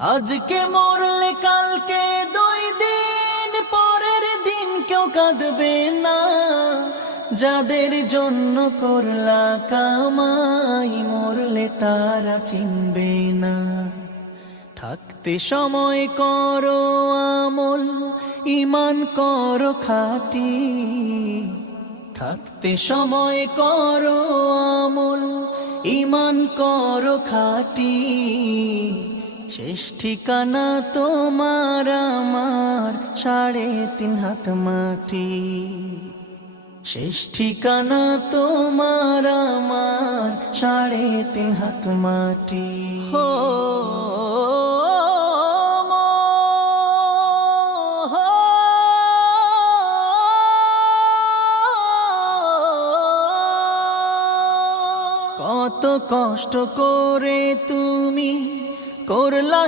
আজকে মরলে কালকে 2 দিন পরের দিন কেউ কাঁদবে না। যাদের জন্য করলা কামাই মরলে তারা চিনবে না। থাকতে সময় করো আমল, ঈমান করো খাঁটি। থাকতে সময় করো আমল, ঈমান করো খাঁটি। শেষ ঠিকানা তোমার আমার 3.5 হাত মাটি। শেষ ঠিকানা তোমার আমার 3.5 হাত মাটি। হো কত কষ্ট করে তুমি করলা